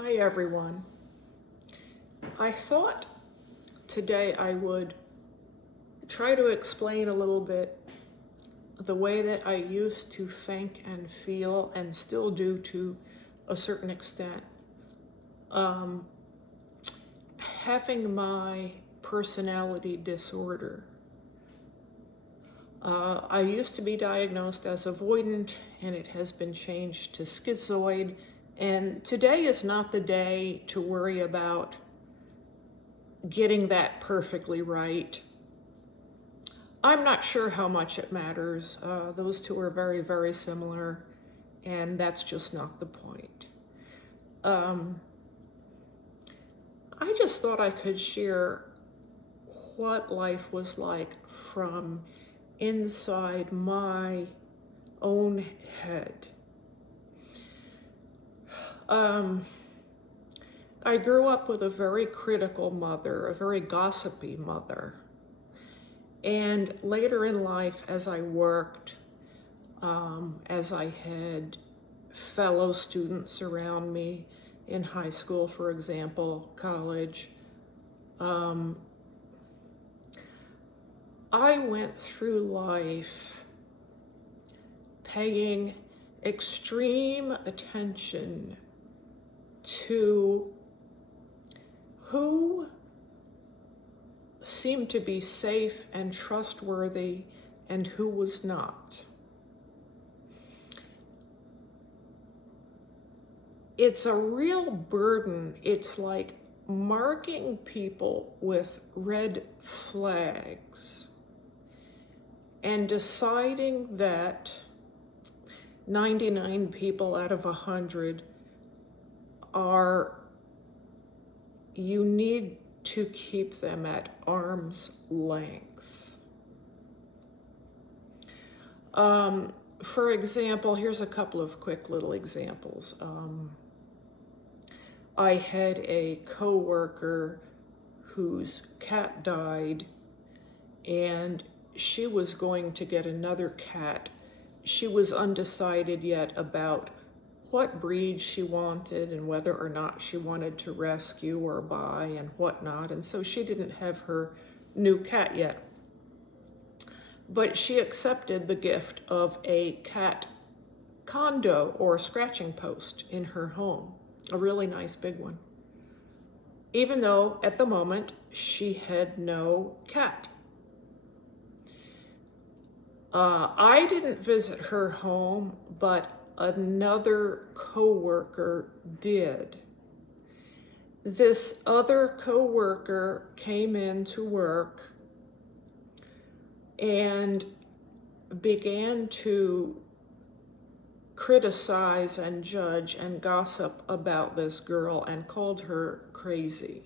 Hi everyone. I thought today I would try to explain a little bit the way that I used to think and feel and still do to a certain extent. Having my personality disorder. I used to be diagnosed as avoidant and it has been changed to schizoid. And today is not the day to worry about getting that perfectly right. I'm not sure how much it matters. Those two are very, very similar, and that's just not the point. I just thought I could share what life was like from inside my own head. I grew up with a very critical mother, a very gossipy mother. And later in life, as I worked, as I had fellow students around me in high school, for example, college, I went through life paying extreme attention to who seemed to be safe and trustworthy and who was not. It's a real burden. It's like marking people with red flags and deciding that 99 people out of 100 you need to keep them at arm's length. For example, here's a couple of quick little examples. I had a coworker whose cat died, and she was going to get another cat. She was undecided yet about what breed she wanted and whether or not she wanted to rescue or buy and whatnot. And so she didn't have her new cat yet. But she accepted the gift of a cat condo or scratching post in her home, a really nice big one, even though at the moment she had no cat. I didn't visit her home, but another coworker did. This other coworker came into work and began to criticize and judge and gossip about this girl and called her crazy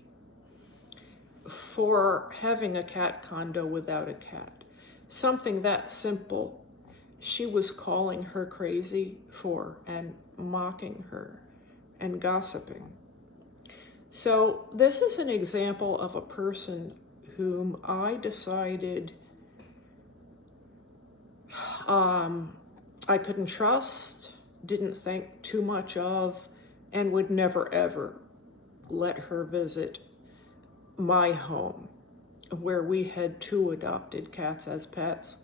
for having a cat condo without a cat. Something that simple, she was calling her crazy for and mocking her and gossiping. So this is an example of a person whom I decided I couldn't trust, didn't think too much of, and would never ever let her visit my home, where we had 2 adopted cats as pets,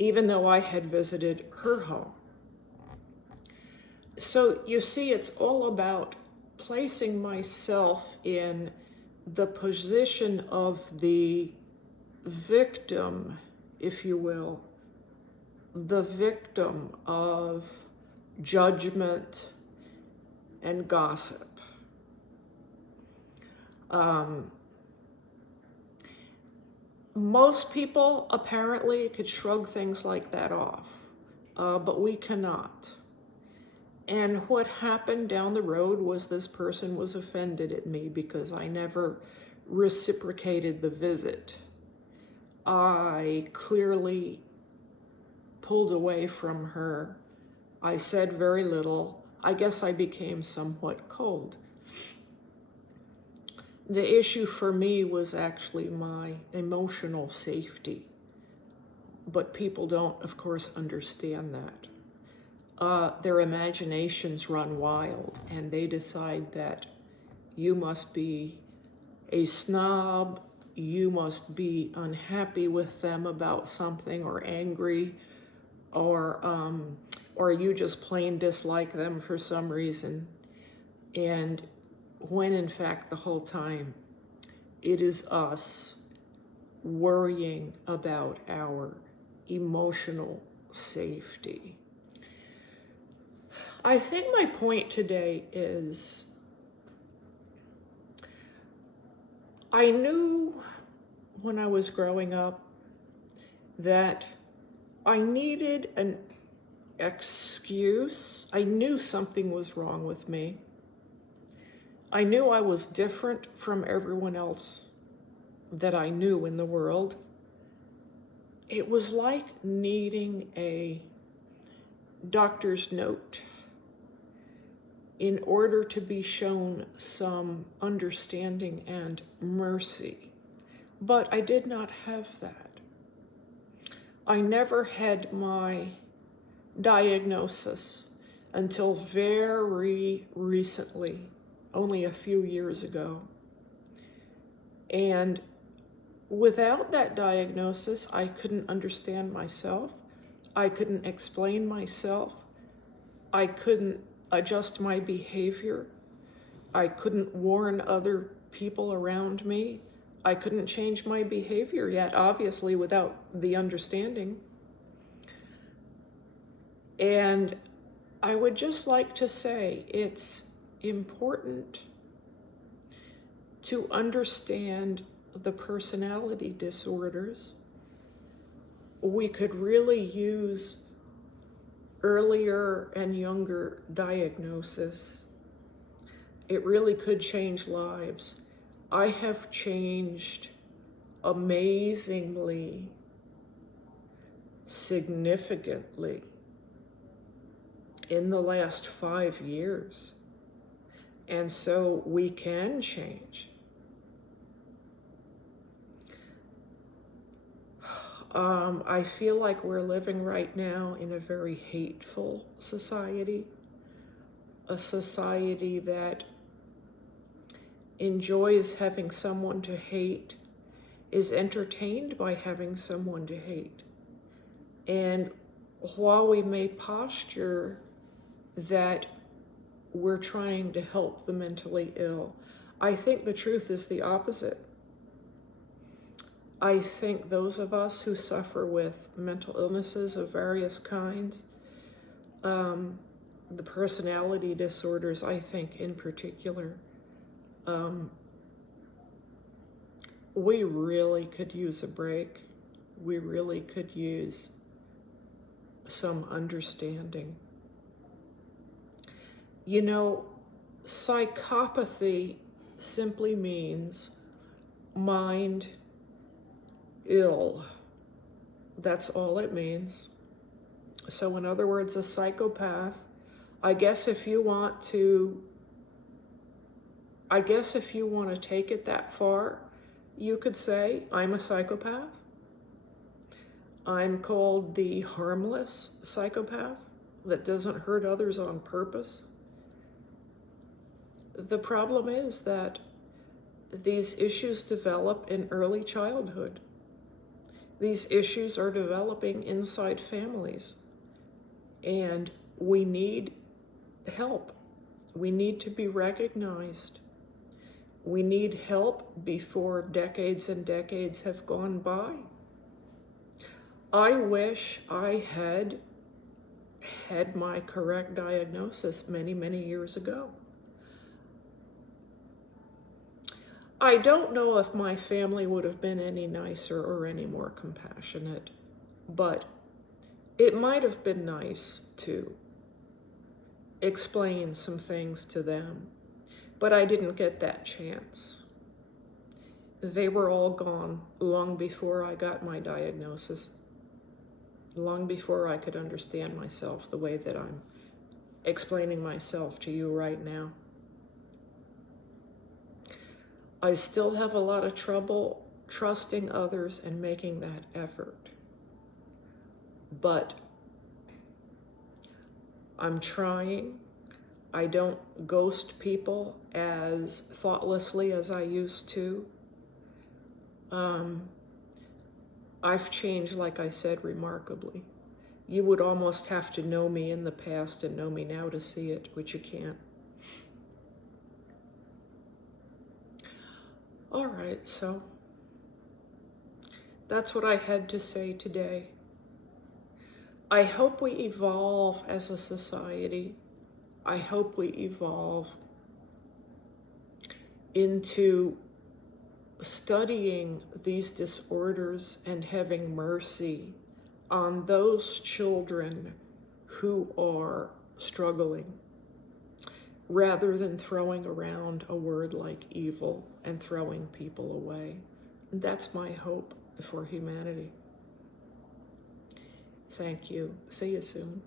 even though I had visited her home. So you see, it's all about placing myself in the position of the victim, if you will, the victim of judgment and gossip. Most people apparently could shrug things like that off, but we cannot. And what happened down the road was this person was offended at me because I never reciprocated the visit. I clearly pulled away from her. I said very little. I guess I became somewhat cold. The issue for me was actually my emotional safety, but people don't, of course, understand that. their imaginations run wild, and they decide that you must be a snob, you must be unhappy with them about something, or angry, or you just plain dislike them for some reason. And when in fact the whole time it is us worrying about our emotional safety. I think my point today is, I knew when I was growing up that I needed an excuse. I knew something was wrong with me. I knew I was different from everyone else that I knew in the world. It was like needing a doctor's note in order to be shown some understanding and mercy. But I did not have that. I never had my diagnosis until very recently, only a few years ago. And without that diagnosis, I couldn't understand myself. I couldn't explain myself. I couldn't adjust my behavior. I couldn't warn other people around me. I couldn't change my behavior yet, obviously, without the understanding. And I would just like to say it's important to understand the personality disorders. We could really use earlier and younger diagnosis. It really could change lives. I have changed amazingly, significantly in the last 5 years. And so we can change. I feel like we're living right now in a very hateful society, a society that enjoys having someone to hate, is entertained by having someone to hate. And while we may posture that we're trying to help the mentally ill, I think the truth is the opposite. I think those of us who suffer with mental illnesses of various kinds, the personality disorders, I think in particular, we really could use a break. We really could use some understanding. You know, psychopathy simply means mind ill. That's all it means. So in other words, a psychopath, I guess if you want to take it that far, you could say, I'm a psychopath. I'm called the harmless psychopath that doesn't hurt others on purpose. The problem is that these issues develop in early childhood. These issues are developing inside families, and we need help. We need to be recognized. We need help before decades and decades have gone by. I wish I had my correct diagnosis many years ago. I don't know if my family would have been any nicer or any more compassionate, but it might have been nice to explain some things to them, but I didn't get that chance. They were all gone long before I got my diagnosis, long before I could understand myself the way that I'm explaining myself to you right now. I still have a lot of trouble trusting others and making that effort. But I'm trying. I don't ghost people as thoughtlessly as I used to. I've changed, like I said, remarkably. You would almost have to know me in the past and know me now to see it, which you can't. All right, so that's what I had to say today. I hope we evolve as a society. I hope we evolve into studying these disorders and having mercy on those children who are struggling, rather than throwing around a word like evil and throwing people away. And that's my hope for humanity. Thank you. See you soon.